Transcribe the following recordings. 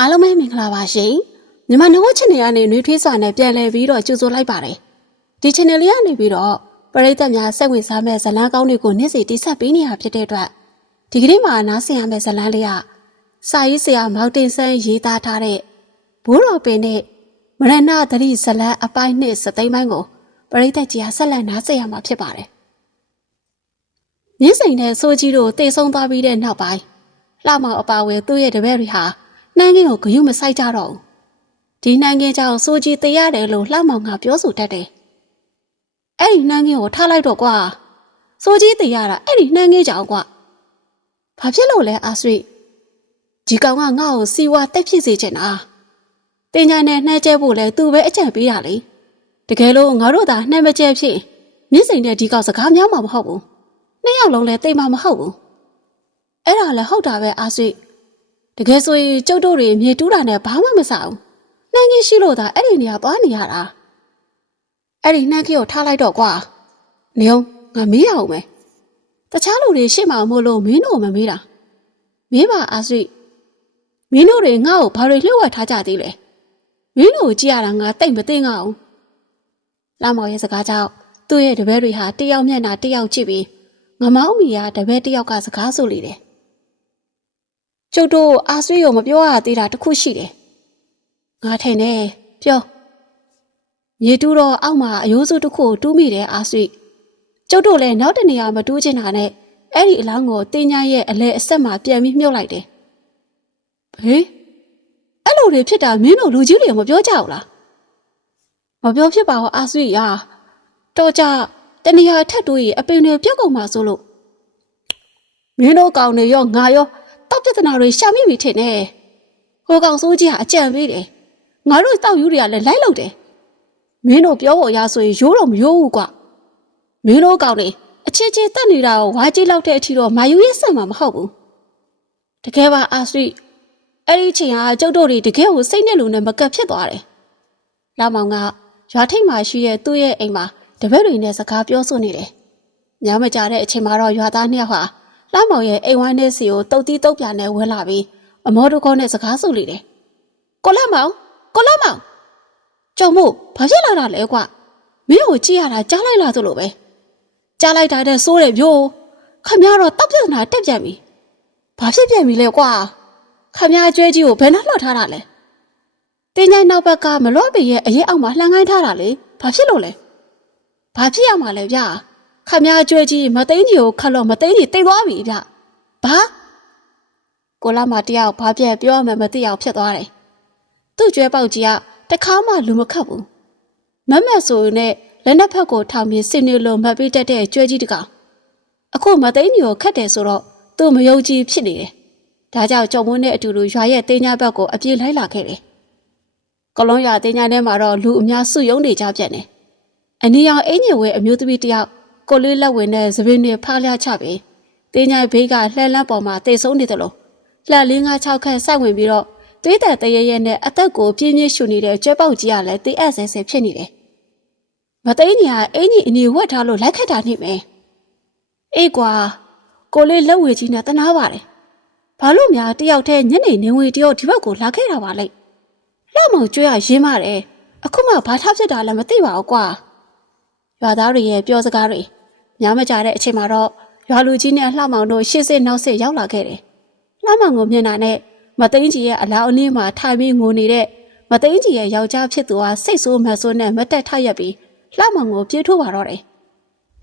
အားလုံးပဲမင်္ဂလာပါရှင်မြန်မာနှုတ်ချန်နယ်ကနေနှွေးထွေးစွာနဲ့ပြန်လည်ပြီးတော့ကြိုဆိုလိုက်ပါတယ်ဒီ channel လေးကနေပြီးတော့ပရိသတ်များစိတ်ဝင်စားမဲ့ဇာတ်လမ်းကောင်းတွေကိုနေ့စဉ်တိဆက်ပေးနေတာဖြစ်တဲ့အတွက်ဒီကနေ့မှာနားဆင်ရမယ့်ဇာတ်လမ်းလေးကစာရေးဆရာမောင်တင်ဆန်းရေးသားထားတဲ့ဘိုးတော်ပင်နဲ့မရဏသတိဇာတ်လမ်းအပိုင်းနှစ်စသိမ်းပိုင်းကိုပရိသတ်ကြီးကဆက်လက်နားဆင်ရမှာဖြစ်ပါတယ်မြင်းစိန်နဲ့စိုးကြီးတို့တေဆုံးသွားပြီးတဲ့နောက်ပိုင်းလှမောင်အပါအဝင်သူ့ရဲ့တပည့်တွေဟာ နှမ်းကင်းကိုဂယုမဆိုင်ကြတော့ဘူးဒီနှမ်းကင်းကြောင့်စိုးကြီးတေးရတယ်လို့လှမောင်ကပြောဆိုတတ်တယ်အဲ့ဒီနှမ်းကင်းကိုထားလိုက်တော့ကွာစိုးကြီးတေးရတာအဲ့ဒီနှမ်းကင်းကြောင့်ကွာဘာဖြစ်လို့လဲအာဆွေဒီကောင်ကငါ့ကိုစီဝါတက်ဖြစ်စေချင်တာတင်ညာနဲ့နှဲကျဲဖို့လဲသူပဲအကြံပေးတာလေတကယ်လို့ငါတို့သာနှဲမကျဲဖြစ်မြင့်စိန်တဲ့ဒီကောင်စကားများမှာမဟုတ်ဘူးနှစ်ယောက်လုံးလဲတိတ်မှာမဟုတ်ဘူးအဲ့ဒါလည်းဟုတ်တာပဲအာဆွေ တကယ်ဆိုရင်ကျုပ်တို့တွေမြေတူးတာနဲ့ဘာမှမစဘူးနှမ်းကြီးရှိလို့သာအဲ့ဒီနေရာသွားနေရတာအဲ့ဒီနှမ်းကြီးကိုထားလိုက်တော့ကွာနေအောင်ငါမေးရအောင်မယ်တခြားလူတွေရှေ့မှာမို့လို့မင်းတို့မမေးတာမေးပါအာဆွေမင်းတို့တွေငါ့ကိုဘာတွေလှုပ်ဝက်ထားကြသေးလဲမင်းတို့ကိုကြည့်ရတာငါတိတ်မသိငါအောင်လာမော်ရဲ့စကားကြောင့်သူ့ရဲ့တပည့်တွေဟာတယောက်မျက်နှာတယောက်ကြည့်ပြီးငမောင်းမီကတပည့်တယောက်ကစကားဆိုလေတယ် ကျုပ်တို့အာဆွေရောမပြောရသေးတာတခုရှိတယ်ငါထင်တယ်ပြောမြေတူးတော့အောက်မှာအယိုးစုတစ်ခုကိုတူးမိတယ်အာဆွေကျုပ်တို့လည်းနောက်တနေရာမတူးချင်တာနဲ့အဲ့ဒီအလောင်းကိုတင်းညာရဲ့အလဲအဆက်မှာပြန်ပြီးမြုပ်လိုက်တယ်ဘေးအဲ့လိုတွေဖြစ်တာမင်းတို့လူကြီးတွေမပြောကြဘူးလားမပြောဖြစ်ပါဘူးအာဆွေရာတော့ကြတနေရာထက်တူရင်အပင်တွေပြုတ်ကုန်မှာဆိုလို့မင်းတို့ကောင်တွေရောငါရော တောက်ပြဿနာတွေရှာမိပြီထင်တယ်ဟိုကောင်စိုးကြီးကအကြံပေးတယ်ငါတို့တောက်ယူတွေကလည်းလိုက်လို့တယ်မင်းတို့ပြောဖို့ရဆိုရင်ရိုးတော့မရိုးဘူးကွမင်းတို့ကောင်တွေအချစ်ချင်းတက်နေတာကိုဝါကြီးလောက်တဲ့အထိတော့မာယူရေးဆက်မှာမဟုတ်ဘူးတကယ်ပါအာဆွေအဲ့ဒီချိန်ကကျုပ်တို့တွေတကယ်ကိုစိတ်နဲ့လူနဲ့မကပ်ဖြစ်သွားတယ်လာမောင်ကရွာထိပ်မှာရှိတဲ့သူ့ရဲ့အိမ်မှာတပည့်တွေနဲ့စကားပြောဆိုနေတယ်ညမကြတဲ့အချိန်မှာတော့ရွာသားနှစ်ယောက်ဟာ လာမောင်ရဲ့အိမ်ဝိုင်းထဲစီကိုတုတ်တီးတုတ်ပြနဲ့ဝင်လာပြီးအမောတကောနဲ့စကားဆိုလေတယ်ကိုလာမောင်ကိုလာမောင်ကြုံမို့ဘာဖြစ်လာတာလဲကွမင်းကိုကြည့်ရတာကြားလိုက်လာသလိုပဲကြားလိုက်တာတဲ့စိုးတယ်ပြို့ခမရတော့တောက်ပြနာတက်ပြန်ပြီဘာဖြစ်ပြန်ပြီလဲကွာခမရကျွဲကြီးကိုဘယ်နှလှော့ထားတာလဲတင်းញိုင်းနောက်ဘက်ကမလော့ပင်ရဲ့အရင်အောက်မှာလှန်ခိုင်းထားတာလေဘာဖြစ်လို့လဲဘာဖြစ်ရမှာလဲဗျာ ခမရကျွဲကြီးမသိန်းကြီးကိုခတ်လို့မသိန်းကြီးတိတ်သွားပြီဗျဘာကိုလာမတယောက်ဘာပြက်ပြောမှမသိအောင်ဖြစ်သွားတယ်သူ့ကျွဲပေါက်ကြီးကတခါမှလူမခတ်ဘူးမမက်ဆိုရင်လည်းလက်နှစ်ဖက်ကိုထောင်ပြီးစင်နေလို့မှတ်ပေးတတ်တဲ့ကျွဲကြီးတကောင်အခုမသိန်းကြီးကိုခတ်တယ်ဆိုတော့သူ့မယုံကြည်ဖြစ်နေတယ်ဒါကြောင့်ကြုံမွန်းတဲ့အတူတူရွာရဲ့တင်းညာဘက်ကိုအပြေးလိုက်လာခဲ့တယ်ကလုံးရတင်းညာထဲမှာတော့လူအများစုယုံနေကြပြက်နေအနီရောင်အင်းညင်ဝဲအမျိုးသမီးတယောက် ကိုလေးလက်ဝင်နဲ့သပင်းတွေဖားလျချပြီးတင်းညာဘေးကလှဲလန်းပေါ်မှာတိတ်ဆုံးနေတယ်လို့လှက်လေးငါး၆ခန့်စိုက်ဝင်ပြီးတော့သွေးတဲ့တရရဲနဲ့အသက်ကိုပြင်းပြင်းရှူနေတဲ့ကျွဲပေါက်ကြီးကလည်းတေးအပ်ဆဲဆဲဖြစ်နေတယ်မသိန်းကြီးကအင်းကြီးအနီဝက်ထားလို့လိုက်ခတ်တာနေမယ်အေးကွာကိုလေးလက်ဝေကြီးနဲ့တနာပါတယ်ဘာလို့များတယောက်တည်းညနေနေဝင်တယောက်ဒီဘက်ကိုလာခဲ့တာပါလဲလက်မောင်ကျွေးရရင်းမာတယ်အခုမှဘာထားဖြစ်တာလဲမသိပါဘူးကွာ ရွာသားတွေရဲ့ပြောစကားတွေများမကြတဲ့အချိန်မှာတော့ရွာလူကြီးနဲ့လှမောင်တို့ရှေ့စစ်နောက်စစ်ရောက်လာခဲ့တယ်လှမောင်ကိုမြင်တာနဲ့မသိန်းကြီးရဲ့အလောင်းအနည်းမှာထိုင်ပြီးငိုနေတဲ့မသိန်းကြီးရဲ့ယောက်ျားဖြစ်သူဟာစိတ်ဆိုးမှဆိုးနဲ့မတက်ထရက်ပြီးလှမောင်ကိုပြေးထိုးပါတော့တယ်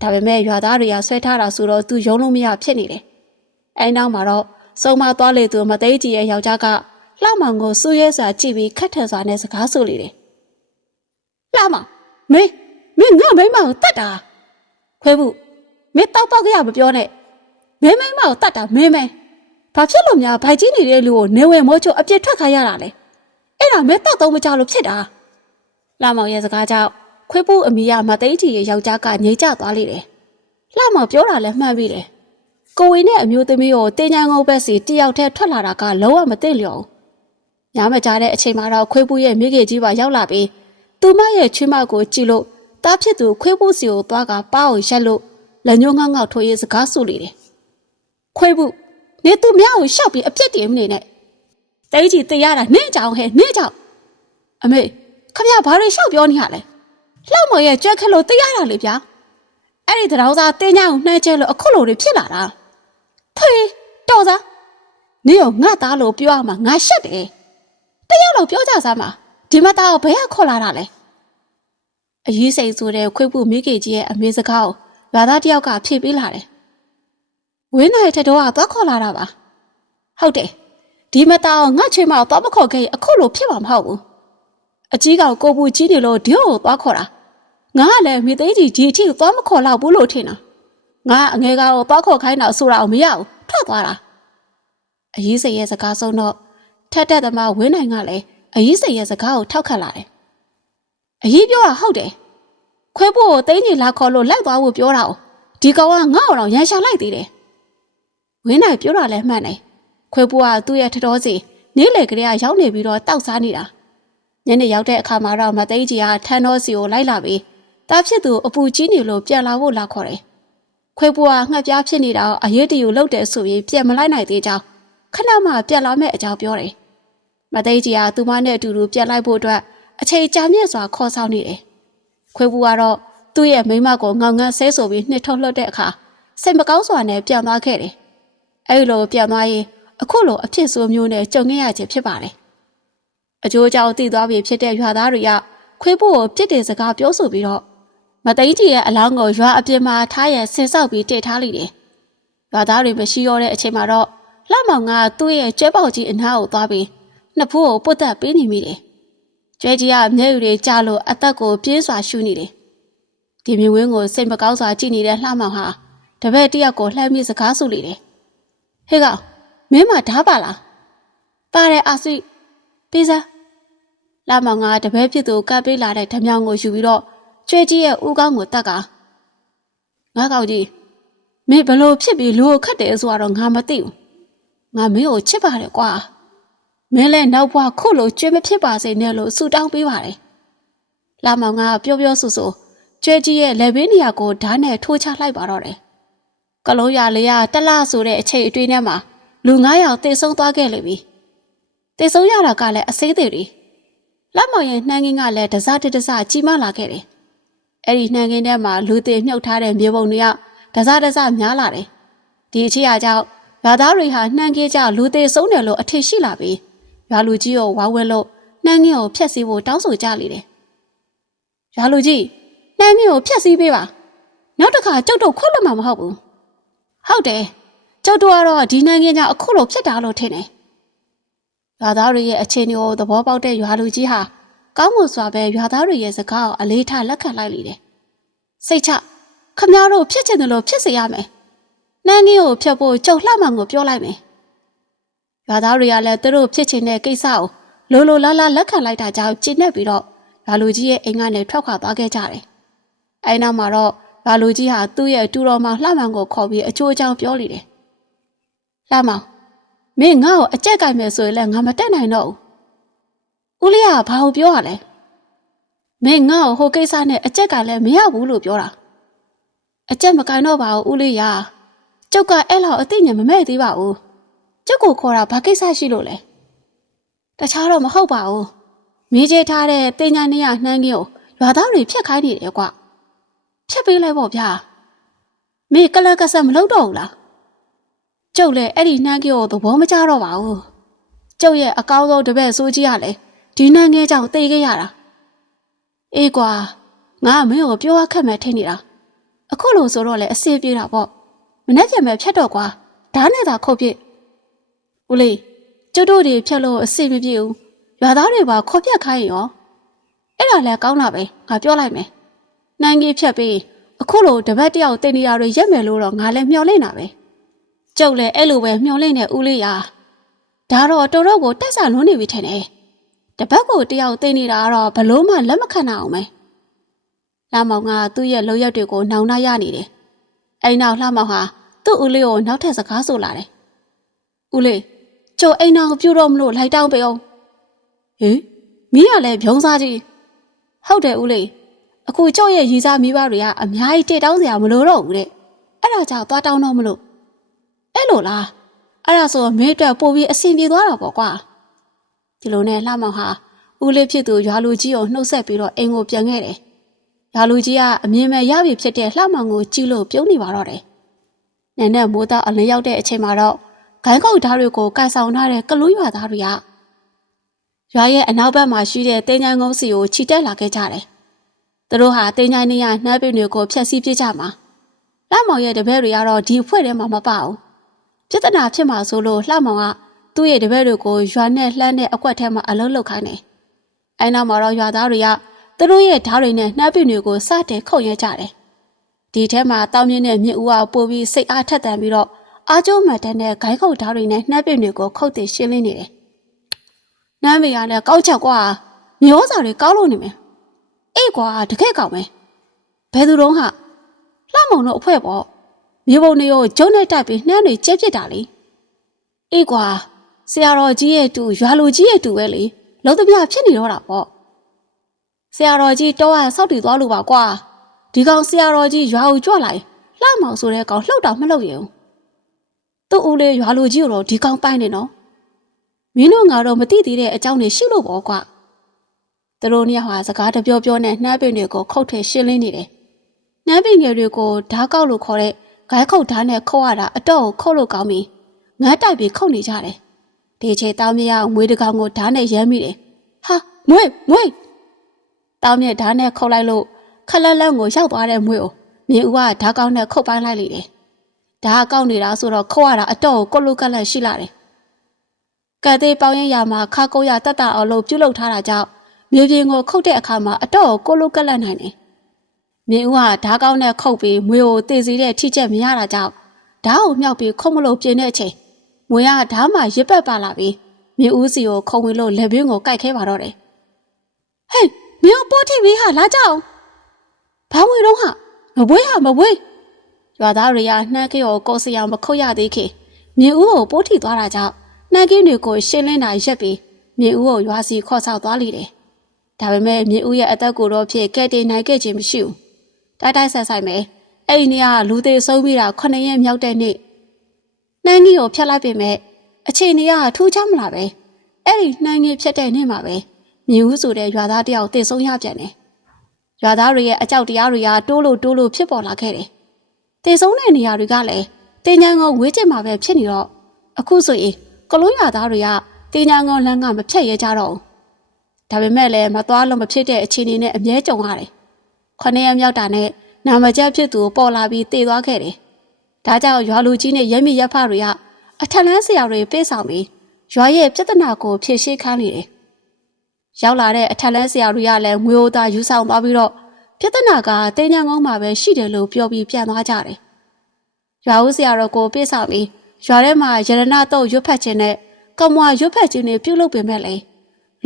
ဒါပေမဲ့ရွာသားတွေကဆွဲထားတာဆိုတော့သူယုံလို့မရဖြစ်နေတယ်အဲနောက်မှာတော့စုံမသွားလေသူမသိကြီးရဲ့ယောက်ျားကလှမောင်ကိုစူးရဲစွာကြည့်ပြီးခက်ထန်စွာနဲ့စကားဆိုလေတယ်လှမောင်မင်း မင်းငါမိမကိုတတ်တာခွဲဘူးမင်းတောက်ပေါက်ကြရမပြောနဲ့မင်းမိမကိုတတ်တာမင်းမဲဘာဖြစ်လို့များဗိုက်ကြီးနေတဲ့လူကိုနေဝဲမိုးချိုအပြစ်ထွက်ခါရတာလဲအဲ့ဒါမင်းတောက်တော့မကြလို့ဖြစ်တာလှမောင်ရဲ့စကားကြောင့်ခွေးပူအမီရမသိကြီးရဲ့ယောက်ျားကငိမ့်ကျသွားလေတယ်လှမောင်ပြောတာလည်းမှန်ပြီတယ်ကိုဝေနဲ့အမျိုးသမီးကိုတင်းချမ်းငုံဘက်စီတယောက်တည်းထွက်လာတာကလုံးဝမသိလျော်ညမကြတဲ့အချိန်မှာတော့ခွေးပူရဲ့မိခင်ကြီးပါရောက်လာပြီးသူမရဲ့ချွေးမကိုကြည့်လို့ တားဖြစ်သူခွေးပူစီကိုသွားကပါအောင်ရက်လို့လက်ညှိုးငေါငေါထိုးရေးစကားဆိုလေတယ်ခွေးပူနေသူများကိုရှောက်ပြီးအပြစ်တင်မနေနဲ့တိတ်ကြီးတရားတာနင့်ကြောင်ဟဲ့နင့်ကြောင်အမေခမရဘာတွေရှောက်ပြောနေရလဲလှောက်မော်ရဲ့ကြွက်ခက်လို့တရားတာလေဗျာအဲ့ဒီတောင်စားတင်းညာကိုနှဲကျဲလို့အခုလိုတွေဖြစ်လာတာဖေးတော်စားနေရောငါသားလို့ပြောရမှာငါရှက်တယ်တရားလို့ပြောကြစမ်းပါဒီမသားကိုဘယ်ကခေါ်လာတာလဲ အရေးစိတ်ဆိုတဲ့ခွေးပူမိကေကြီးရဲ့အမေစကားကိုရွာသားတယောက်ကဖြေပေးလာတယ်ဝင်းနိုင်တဲ့တော့ကသွားခေါ်လာတာပါဟုတ်တယ်ဒီမတောင်ငါချွေမောက်သွားမခေါ်ခဲ့ရင်အခုလိုဖြစ်မှာမဟုတ်ဘူးအကြီးကောင်ကိုပူကြီးနေလို့ဒီကိုသွားခေါ်တာငါကလည်းမိသိကြီးဒီအထိသွားမခေါ်တော့ဘူးလို့ထင်တာငါအငယ်ကောင်ကိုသွားခေါ်ခိုင်းတာဆိုတာကိုမရဘူးထွက်သွားတာအရေးစိတ်ရဲ့စကားဆုံးတော့ထက်တက်သမားဝင်းနိုင်ကလည်းအရေးစိတ်ရဲ့စကားကိုထောက်ခတ်လာတယ် အရေးပြောတာဟုတ်တယ်ခွဲဖို့ကိုသိန်းကြီးလာခေါ်လို့လိုက်သွားဖို့ပြောတာကိုဒီကောင်ကငါ့အောင်တော့ရန်ရှာလိုက်သေးတယ်ဝင်းနိုင်ပြောတာလည်းမှန်တယ်ခွေးပူကသူ့ရဲ့ထတော်စီနေ့လေကလေးကရောက်နေပြီးတော့တောက်စားနေတာညနေရောက်တဲ့အခါမှာတော့မသိကြီးကထန်းတော်စီကိုလိုက်လာပြီးတားဖြစ်သူအပူကြီးနေလို့ပြန်လာဖို့လာခေါ်တယ်ခွေးပူကငှက်ပြားဖြစ်နေတာကိုအရေးတယူလှုပ်တယ်ဆိုပြီးပြန်မလိုက်နိုင်သေးကြောင်းခဏမှပြန်လာမဲ့အကြောင်းပြောတယ်မသိကြီးကသူမနဲ့အတူတူပြန်လိုက်ဖို့အတွက် အချိန်ကြာမြင့်စွာခေါ်ဆောင်နေတယ်ခွေးပူကတော့သူ့ရဲ့မိန်းမကိုငေါငန်းဆဲဆိုပြီးနှစ်ထုတ်လှုပ်တဲ့အခါစိတ်မကောင်းစွာနဲ့ပြန်သွားခဲ့တယ်အဲ့လိုပြန်သွားရင်အခုလိုအဖြစ်ဆိုးမျိုးနဲ့ကြုံခဲ့ရခြင်းဖြစ်ပါတယ်။အကျိုးအကြောင်းသိသွားပြီဖြစ်တဲ့ရွာသားတွေကခွေးဖို့ကိုပြစ်တင်စကားပြောဆိုပြီးတော့မသိကြီးရဲ့အလောင်းကိုရွာအပြင်မှာထားရဆင်ဆောက်ပြီးတည်ထားလိုက်တယ်။ရွာသားတွေမရှိတော့တဲ့အချိန်မှာတော့လှမောင်ကသူ့ရဲ့ကျွဲပေါက်ကြီးအနားကိုသွားပြီးနှစ်ဖူးကိုပုတ်တက်ပေးနေမိတယ်။ ကျွဲကြီးကမျက်ရည်တွေကျလို့အသက်ကိုပြင်းစွာရှူနေတယ်။ဒီမြဝင်းကိုစိတ်မကောင်းစွာကြည့်နေတဲ့လှမောင်ဟာတပည့်တယောက်ကိုလှမ်းပြီးစကားဆိုလိုက်တယ်။ဟေ့ကောင်မင်းမဓာပါလားပါတယ်အာစိပေးစားလာမောင်ကတပည့်ဖြစ်သူကပ်ပေးလာတဲ့ဓမြောင်ကိုယူပြီးတော့ကျွဲကြီးရဲ့ဦးကောင်းကိုတက်ကငါကောက်ကြီးမင်းဘလို့ဖြစ်ပြီးလူကိုခတ်တယ်ဆိုတော့ငါမသိဘူးငါမင်းကိုချစ်ပါတယ်ကွာ မင်းလည်းနောက်ဘွားခုလိုကျွဲမဖြစ်ပါစေနဲ့လို့ဆူတောင်းပေးပါတယ်လာမောင်ကပြောပြောဆူဆူကျွဲကြီးရဲ့လက်ဘေးနေရာကိုဓာတ်နဲ့ထိုးချလိုက်ပါတော့တယ်ကလုံးရလေးရတလားဆိုတဲ့အချိန်အတွင်းထဲမှာလူ9ယောက်တေဆုံးသွားခဲ့လိမ့်ပြီ။တေဆုံးရတာကလည်းအသေးသေးတွေ။လက်မောင်ရဲ့နှမ်းကင်းကလည်းတစတတစကြီးမားလာခဲ့တယ်။အဲ့ဒီနှမ်းကင်းထဲမှာလူသေးမြုပ်ထားတဲ့မြေပုံတွေကတစတစများလာတယ်။ဒီအချီအကြောင်းရွာသားတွေဟာနှမ်းကင်းကြလူသေးဆုံးတယ်လို့အထင်ရှိလာပြီး ရွာလူကြီးကိုဝါဝဲလို့နှမ်းကင်းကိုဖျက်ဆီးဖို့တောင်းဆိုကြလေတယ်။ရွာလူကြီးနှမ်းကင်းကိုဖျက်ဆီးပေးပါ။နောက်တစ်ခါကျုပ်တို့ခွတ်လို့မှမဟုတ်ဘူး။ဟုတ်တယ်။ကျောက်တို့ကတော့ဒီနိုင်ငံကြောင့်အခုလိုဖြစ်တာလို့ထင်တယ်။ရွာသားတွေရဲ့အခြေအနေကိုသဘောပေါက်တဲ့ရွာလူကြီးဟာကောင်းမွန်စွာပဲရွာသားတွေရဲ့စကားကိုအလေးထားလက်ခံလိုက်လေတယ်။စိတ်ချခမများတို့ဖြစ်ချင်တယ်လို့ဖြစ်စေရမယ်။နန်းကြီးကိုဖျက်ဖို့ကြုံလှမှန်ကိုပြောလိုက်မယ်။ ရွာသားတွေကလည်းသူတို့ဖြစ်ချင်တဲ့ကိစ္စကိုလိုလိုလားလားလက်ခံလိုက်တာကြောင့်ကျင့်နေပြီးတော့ရွာလူကြီးရဲ့အိမ်ကနေထွက်ခွာသွားခဲ့ကြတယ်။အဲဒီနောက်မှာတော့ရွာလူကြီးဟာသူ့ရဲ့တူတော်မှာလှမှန်ကိုခေါ်ပြီးအချိုးအချောင်းပြောလေတယ်လာမောင်မင်းငါ့ကိုအကြက်ကြိုက်မယ်ဆိုရင်လည်းငါမတက်နိုင်တော့ဘူးဦးလေးကဘာကိုပြောရလဲမင်းငါ့ကိုဟိုကိစ္စနဲ့အကြက်ကလည်းမရဘူးလို့ပြောတာအကြက်မကင်တော့ပါဘူးဦးလေးရကျုပ်ကအဲ့လောက်အသိဉာဏ်မမဲ့သေးပါဘူး ကျုပ်ကိုခေါ်တာဘာကိစ္စရှိလို့လဲတခြားတော့မဟုတ်ပါဘူးမေးချထားတဲ့တင်ညာနေရနှမ်းကြီးကိုရွာသားတွေဖျက်ခိုင်းနေတယ်ကွဖျက်ပေးလိုက်ပေါ့ဗျာမင်းကလကဆက်မလုပ်တော့ဘူးလားကျုပ်လည်းအဲ့ဒီနှမ်းကြီးကိုသဘောမကျတော့ပါဘူးကျုပ်ရဲ့အကောင်းဆုံးတပည့်ဆိုးကြီးကလည်းဒီနှမ်းကြီးကြောင့်တေခဲ့ရတာအေးကွာငါကမင်းကိုပြောရခက်မယ်ထင်နေတာအခုလိုဆိုတော့လေအစေးပြေးတာပေါ့မနေ့ပြန်ပဲဖြတ်တော့ကွာဓာတ်နဲ့သာခုတ်ပြစ် ဦးလေးကျုပ်တို့တွေဖြတ်လို့အစေးမပြေဘူးရွာသားတွေပါခေါ်ပြက်ခိုင်းရောအဲ့ဒါလည်းကောင်းတာပဲငါပြောလိုက်မယ်နှမ်းကြီးဖြတ်ပြီးအခုလိုတပတ်တယောက်တင်နေရတွေရက်မယ်လို့တော့ငါလည်းမျှော်လင့်တာပဲကျုပ်လည်းအဲ့လိုပဲမျောလိုက်နေဦးလေးရာဒါတော့တော်တော်ကိုတက်ဆာလွန်းနေပြီထင်တယ်တပတ်ကိုတယောက်သိနေတာကတော့ဘလို့မှလက်မခံနိုင်အောင်ပဲလှမောင်ကသူ့ရဲ့လောက်ရက်တွေကိုနှောင်နှရနေတယ်အဲ့နောက်လှမောင်ဟာသူ့ဦးလေးကိုနောက်ထပ်စကားဆိုလာတယ်ဦးလေး ကျုပ်အိမ်အောင်ပြုတ်တော့မလို့လိုက်တောင်းပေးအောင်ဟင်မင်းကလည်းဖြုံးစားကြီးဟုတ်တယ်ဦးလေးအခုကျုပ်ရဲ့ရီစားမိဘတွေကအများကြီးတက်တောင်းစရာမလိုတော့ဘူးတဲ့အဲ့ဒါကြောင့်သွားတောင်းတော့မလို့အဲ့လိုလားအဲ့ဒါဆိုမင်းအတွက်ပို့ပြီးအဆင်ပြေသွားတာပေါ့ကွာဒီလိုနဲ့လှမောင်ဟာဦးလေးဖြစ်သူရွာလူကြီးကိုနှုတ်ဆက်ပြီးတော့အိမ်ကိုပြန်ခဲ့တယ်ရွာလူကြီးကအမြင်မဲ့ရပြီဖြစ်တဲ့လှမောင်ကိုကြည့်လို့ပြုံးနေပါတော့တယ်နန်းနဲ့မိုးသားအလင်းရောက်တဲ့အချိန်မှာတော့ ဂိုင်းကုတ်ဓာတ်တွေကိုကန်ဆောင်ထားတဲ့ကလူးရွာသားတွေကရွာရဲ့အနောက်ဘက်မှာရှိတဲ့တင်းချိုင်းကုန်းစီကိုခြိတက်လာခဲ့ကြတယ်သူတို့ဟာတင်းချိုင်းနေရနှမ်းပင်တွေကိုဖျက်ဆီးပစ်ကြမှာလှမောင်ရဲ့တပည့်တွေကတော့ဒီအဖွဲ့ထဲမှာမပါဘူးပြဿနာဖြစ်မှာဆိုလို့လှမောင်ကသူ့ရဲ့တပည့်တွေကိုရွာနဲ့လှမ်းတဲ့အကွက်ထဲမှာအလုံးလောက်ခိုင်းတယ်။အဲနောက်မှာတော့ရွာသားတွေကသူတို့ရဲ့ဓာတ်တွေနဲ့နှမ်းပင်တွေကိုစတဲ့ခုတ်ရကြတယ်။ဒီထဲမှာတောင်းမြင့်တဲ့မြင့်ဦးကပို့ပြီးစိတ်အားထက်သန်ပြီးတော့ အားကျိုးမှတ်တဲ့နဲ့ဂိုင်းခုတ်ဓာတ်တွေနဲ့နှမ်းပင်တွေကိုခုတ်တဲ့ရှင်းလင်းနေတယ်။နှမ်းပင်ကလည်းကောက်ချက်ကွာမျိုးစာတွေကောက်လို့နေမယ်။အေးကွာတကယ်ကောက်မယ်။ဘယ်သူတော့ဟာလှမောင်တို့အဖွဲပေါ့မြေပုံတွေကိုဂျုံနဲ့တိုက်ပြီးနှမ်းတွေကျက်ပြစ်တာလေအေးကွာဆရာတော်ကြီးရဲ့တူရွာလူကြီးရဲ့တူပဲလေလုံးသမျှဖြစ်နေတော့တာပေါ့ဆရာတော်ကြီးတော့ဟာစောက်တည်သွားလို့ပါကွာဒီကောင်ဆရာတော်ကြီးရွာကိုကြွလိုက်လှမောင်ဆိုတဲ့ကောင်လှုပ်တာမလှုပ်ရင် သူ့ဦးလေးရွာလူကြီးကိုတော့ဒီကောင်ပိုင်နေနော်မင်းတို့ငါတော့မသိသေးတဲ့အကြောင်းတွေရှိလို့ပေါ့ကွာသူတို့နှစ်ယောက်ဟာစကားတပြောပြောနဲ့နှမ်းပင်တွေကိုခုတ်ထွေရှင်းလင်းနေတယ်နှမ်းပင်ငယ်တွေကိုဓာတ်ကောက်လို့ခေါ်တဲ့ဂိုင်းခုတ်ဓာတ်နဲ့ခုတ်ရတာအတော့ကိုခုတ်လို့ကောင်းပြီငန်းတိုက်ပြီးခုတ်နေကြတယ်ဒီချေတောင်းမြရမွေးတကောင်ကိုဓာတ်နဲ့ရမ်းမိတယ်ဟာမွေးမွေးတောင်းမြဓာတ်နဲ့ခုတ်လိုက်လို့ခက်လက်လက်ကိုရောက်သွားတဲ့မွေးကိုမြင်ဦးကဓာတ်ကောင်းနဲ့ခုတ်ပိုင်းလိုက်လေတယ် ဓာတ်ကောက်နေတာဆိုတော့ခုတ်ရတာအတော့ကိုကိုလုကက်လက်ရှိလာတယ်ကဲသေးပေါင်းရင်ရမှာခါကိုရတတ်တာအောင်လို့ပြုတ်လုထားတာကြောင့်မြေပြင်ကိုခုတ်တဲ့အခါမှာအတော့ကိုလုကက်လက်နိုင်တယ်မြင်ဦးကဓာတ်ကောင်းနဲ့ခုတ်ပြီးမွေကိုတည်စီတဲ့ထိချက်မရတာကြောင့်ဓာတ်ကိုမြောက်ပြီးခုတ်မလို့ပြင်းတဲ့အချိန်မွေကဓာတ်မှရစ်ပတ်ပါလာပြီးမြင်ဦးစီကိုခုံဝင်လို့လက်ဘင်းကိုကိုက်ခဲပါတော့တယ်ဟေးမင်းပိုးထိပ်ပြီးဟာလာကြအောင်ဘာငွေတော့ဟာမဘွေးဟာမဘွေး ရွာသားတွေကနှမ်းခေကိုကိုစရောင်မခုတ်ရသေးခင်မြင်ဦးကိုပိုးထိသွားတာကြောင့်နှမ်းကင်းတွေကိုရှင်းလင်းတာရက်ပြီးမြင်ဦးကိုရွာစီခေါ်ဆောက်သွားလိမ့်တယ်ဒါပေမဲ့မြင်ဦးရဲ့အသက်ကိုတော့ဖြစ်ကဲတင်နိုင်ခဲ့ခြင်းမရှိဘူးတိုက်တိုက်ဆက်ဆိုင်မယ်အဲ့ဒီနေ့ကလူသေးဆုံးပြီးတာ9ရက်မြောက်တဲ့နေ့နှမ်းကြီးကိုဖျက်လိုက်ပြင်မဲ့အခြေအနေကထူးခြားမလားပဲအဲ့ဒီနှမ်းကြီးဖြတ်တဲ့နေ့မှာပဲမြူးဆိုတဲ့ရွာသားတယောက်တည်ဆုံးရပြန်တယ်ရွာသားတွေရဲ့အကြောက်တရားတွေကတိုးလို့တိုးလို့ဖြစ်ပေါ်လာခဲ့တယ် တည်ဆုံးတဲ့နေရာတွေကလည်းတင်ညာငုံဝေးကျင်မှာပဲဖြစ်နေတော့အခုဆိုရင်ကလုံးရွာသားတွေကတင်ညာငုံလမ်းကမဖြတ်ရဲကြတော့ဘူးဒါပေမဲ့လည်းမသွားလို့မဖြစ်တဲ့အခြေအနေနဲ့အမြဲကြုံရတယ်ခொနရက်မြောက်တာနဲ့နာမကျဖြစ်သူပေါ်လာပြီးတည်သွားခဲ့တယ်ဒါကြောင့်ရွာလူကြီးနဲ့ရဲမိရဖတွေကအထက်လန်းဆရာတွေပြေးဆောင်ပြီးရွာရဲ့ပြဿနာကိုဖြေရှင်းခိုင်းနေတယ်။ရောက်လာတဲ့အထက်လန်းဆရာတွေကလည်းငွေအိုသားယူဆောင်သွားပြီးတော့ ပြဿနာကတင်းညံကုန်းမှာပဲရှိတယ်လို့ပြောပြီးပြန်သွားကြတယ်။ရွာဦးဆရာတော်ကိုပြေးဆောင်ပြီးရွာထဲမှာရတနာတော့ရွတ်ဖက်ခြင်းနဲ့ကမွာရွတ်ဖက်ခြင်းတွေပြုတ်လုပ်ပင်မဲ့လေ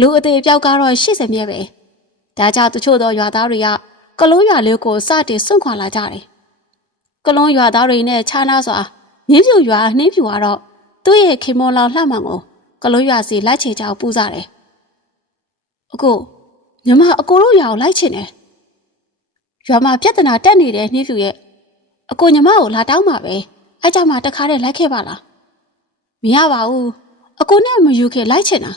လူအသေးပြောက်ကတော့80မြဲပဲ။ဒါကြောင့်တချို့သောရွာသားတွေကကလုံးရွာလေးကိုစတင်စွန့်ခွာလာကြတယ်။ကလုံးရွာသားတွေနဲ့ခြားနာစွာမြင်းပြူရွာနှင်းပြူကတော့သူ့ရဲ့ခင်မော်လောင်လှမှန်ကိုကလုံးရွာစီလိုက်ချေကြောင်ပူစားတယ်။အကိုညီမအကိုတို့ရွာကိုလိုက်ချင်တယ်။ ရွာမှာပြဿနာတက်နေတဲ့နှင်းပြူရဲ့အကိုညီမကိုလာတောင်းပါပဲ။အဲကြောင့်မှတခါတည်းလိုက်ခဲ့ပါလား။မရပါဘူး။အကိုနဲ့မယူခဲ့လိုက်ချင်တာ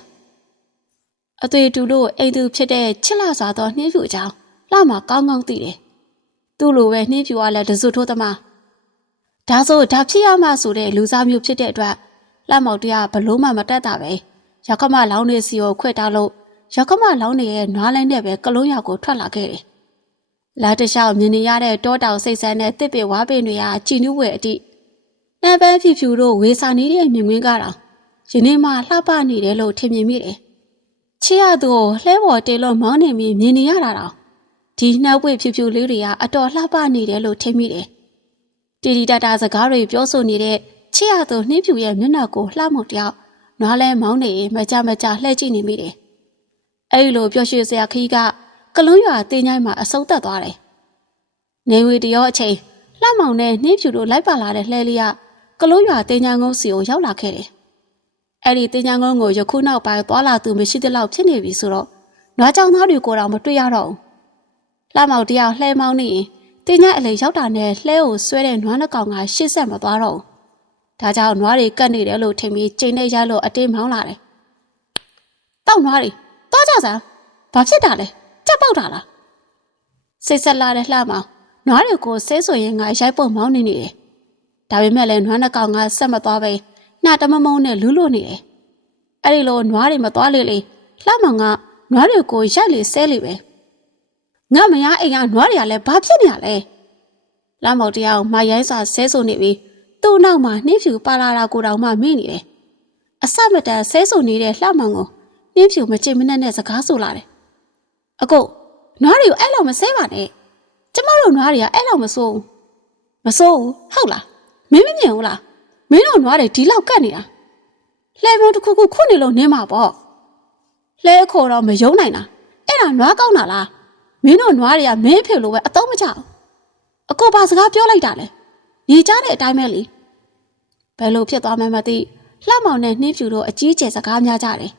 ။အသွေးတူလို့အိမ်သူဖြစ်တဲ့ချစ်လာစွာသောနှင်းပြူအကြောင်းလှမှာကောင်းကောင်းသိတယ်။သူ့လိုပဲနှင်းပြူကလည်းတစုထိုးသမားဒါဆိုဒါဖြစ်ရမှဆိုတဲ့လူစားမျိုးဖြစ်တဲ့အတွက်လက်မောက်တရားဘလို့မှမတက်တာပဲရောက်ခမလောင်းနေစီကိုခွက်ထားလို့ရောက်ခမလောင်းနေရဲ့နွားလိုင်းနဲ့ပဲကလုံးရောက်ကိုထွက်လာခဲ့တယ်။ လာတလျှောက်မြင်နေရတဲ့တောတောင်စိတ်ဆန်းတဲ့တစ်ပင်ဝါပင်တွေကကြည်နူးဝဲအတိနှမ်းပန်းဖြူဖြူတို့ဝေစာနေတဲ့မြင်ကွင်းကတော့ယနေ့မှလှပနေတယ်လို့ထင်မြင်မိတယ်။ချစ်ရသူကိုလှဲပေါ်တေလို့မောင်းနေပြီးမြင်နေရတာတော့ဒီနှက်ပွေဖြူဖြူလေးတွေကအတော်လှပနေတယ်လို့ထင်မိတယ်။တီတီတတာစကားတွေပြောဆိုနေတဲ့ချစ်ရသူနှင်းဖြူရဲ့မျက်နှာကိုလှမောက်တယောက်နွားလဲမောင်းနေမကြမကြလှည့်ကြည့်နေမိတယ်။အဲဒီလိုပျော်ရွှင်စရာခီးက ကလုံးရွာတင်းချိုင်းမှာအဆုံးသက်သွားတယ်။နေဝေတရောအချိန်လှမောင်နဲ့နှင်းဖြူတို့လိုက်ပါလာတဲ့လှဲလေးကကလုံးရွာတင်းချိုင်းကုန်းစီကိုရောက်လာခဲ့တယ်။အဲဒီတင်းချိုင်းကုန်းကိုယခုနောက်ပိုင်းသွားလာသူမရှိတဲ့လောက်ဖြစ်နေပြီဆိုတော့နွားကြောင်သားတွေကိုတော့မတွေ့ရတော့ဘူး။လှမောင်တယောက်လှဲမောင်းနေရင်တင်းချိုင်းအလေရောက်တာနဲ့လှဲကိုဆွဲတဲ့နွားနှကောင်ကရှစ်ဆက်မသွားတော့ဘူး။ဒါကြောင့်နွားတွေကတ်နေတယ်လို့ထင်ပြီးကျိန်နဲ့ရလို့အတင်းမောင်းလာတယ်။တောက်နွားတွေသွားကြစမ်းဘာဖြစ်တာလဲ ကြက်ပေါက်တာလားစိတ်ဆက်လာတဲ့လှမောင်နွားတွေကိုဆဲဆိုရင်ငါရိုက်ပုတ်မောင်းနေနေတယ်ဒါပေမဲ့လည်းနွားနှစ်ကောင်ကဆက်မသွားပဲနှာတမမုံနဲ့လူးလို့နေတယ်အဲ့ဒီလိုနွားတွေမသွားလေလေလှမောင်ကနွားတွေကိုရိုက်လေဆဲလေပဲငါမရအိမ်ကနွားတွေကလည်းဘာဖြစ်နေရလဲလှမောင်တရားမရိုင်းစာဆဲဆိုနေပြီးသူ့နောက်မှာနှင်းဖြူပါလာတာကိုတောင်မှမေ့နေတယ်အစမတန်ဆဲဆိုနေတဲ့လှမောင်ကိုနှင်းဖြူမချင်မနဲ့နဲ့စကားဆိုလာတယ် အကိုနွားတွေကိုအဲ့လောက်မဆဲပါနဲ့ကျမတို့နွားတွေကအဲ့လောက်မစိုးဘူးမစိုးဘူးဟုတ်လားမင်းမမြင်ဘူးလားမင်းတို့နွားတွေဒီလောက်ကတ်နေတာလှဲပုံတစ်ခုခုခွနေလို့နင်းမှာပေါ့လှဲခေါ်တော့မယုံနိုင်တာအဲ့ဒါနွားကောင်းတာလားမင်းတို့နွားတွေကမင်းဖြစ်လို့ပဲအတော့မချဘူးအကိုဘာစကားပြောလိုက်တာလဲညီကြတဲ့အတိုင်းပဲလေဘယ်လိုဖြစ်သွားမှန်းမသိလှမောင်နဲ့နှင်းဖြူတို့အကြီးကျယ်စကားများကြတယ်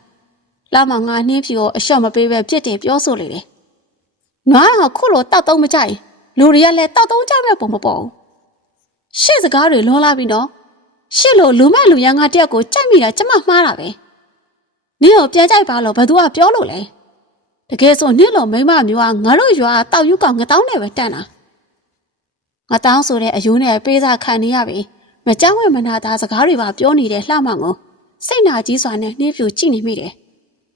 လှမောင်ကနှင်းဖြူကိုအလျှော့မပေးပဲပြစ်တယ်ပြောဆိုလေတယ်နွားကခုလိုတောက်တုံးမကြရင်လူတွေကလည်းတောက်တုံးကြမဲ့ပုံမပေါ်ဘူးရှစ်စကားတွေလွန်လာပြီနော်ရှစ်လိုလူမဲ့လူရန်ကတယောက်ကိုကြိုက်မိတာကျမမှားတာပဲနင်းကိုပြန်ကြိုက်ပါလို့ဘသူကပြောလို့လဲတကယ်ဆိုနင်းလိုမိမမျိုးကငါတို့ရွာတောက်ယူကောင်ငတောင်းနဲ့ပဲတန့်တာငတောင်းဆိုတဲ့အယူနဲ့ပေးစာခံနေရပြီမကြောက်ဝဲမနာသားစကားတွေပါပြောနေတဲ့လှမောင်ကိုစိတ်နာကြီးစွာနဲ့နှင်းပြူကြည့်နေမိတယ်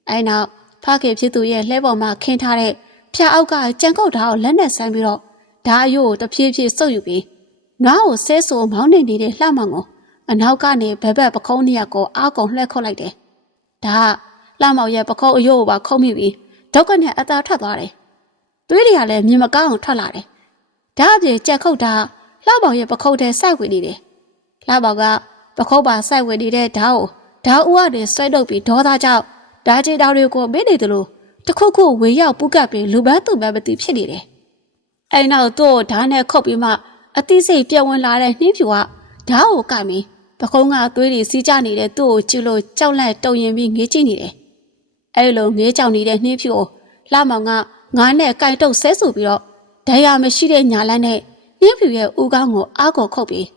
အဲနောက်ဖခင်ဖြစ်သူရဲ့လှဲပေါ်မှာခင်းထားတဲ့ဖျားအောက်ကကြံကုတ်ဓာတ်ကိုလက်နဲ့ဆန်းပြီးတော့ဓာအယို့ကိုတဖြည်းဖြည်းစုပ်ယူပြီးနွားကိုဆဲဆိုမောင်းနေနေတဲ့လှမောင်ကိုအနောက်ကနေဘက်ဘက်ပခုံးနှစ်ယောက်ကိုအားကုန်လှဲခုတ်လိုက်တယ်။ဒါကလှမောင်ရဲ့ပခုံးအယို့ကိုပါခုံးမိပြီးဒုက္ခနဲ့အသာထွက်သွားတယ်။သွေးတွေကလည်းမြင်မကောင်းအောင်ထွက်လာတယ်။ဒါအပြင်ကြက်ခုတ်တာလှမောင်ရဲ့ပခုံးထဲစိုက်ဝင်နေတယ်။လှမောင်ကပခုံးပါစိုက်ဝင်နေတဲ့ဓာတ်ကိုဓာတ်ဦးကနေဆွဲထုတ်ပြီးဒေါသကြောင့် ဓာတ်ကြီးတောင်တွေကိုမေ့နေတယ်လို့တခုခုဝေရောက်ပူကပ်ပြီးလူပန်းသူပန်းမသိဖြစ်နေတယ်။အဲနောက်သူ့ကိုဓာတ်နဲ့ခုတ်ပြီးမှအသိစိတ်ပြက်ဝင်လာတဲ့နှင်းဖြူကဓာတ်ကိုကင်ပြီးပကုံးကသွေးတွေစီးကြနေတဲ့သူ့ကိုကြည့်လို့ကြောက်လန့်တုံရင်ပြီးငေးကြည့်နေတယ်။အဲလိုငေးကြောင်နေတဲ့နှင်းဖြူကိုလှမောင်ကငါးနဲ့ကင်တုတ်ဆဲဆူပြီးတော့ဒဏ်ရာမရှိတဲ့ညာလန်းနဲ့နှင်းဖြူရဲ့ဦးခေါင်းကိုအားကိုခုတ်ပြီး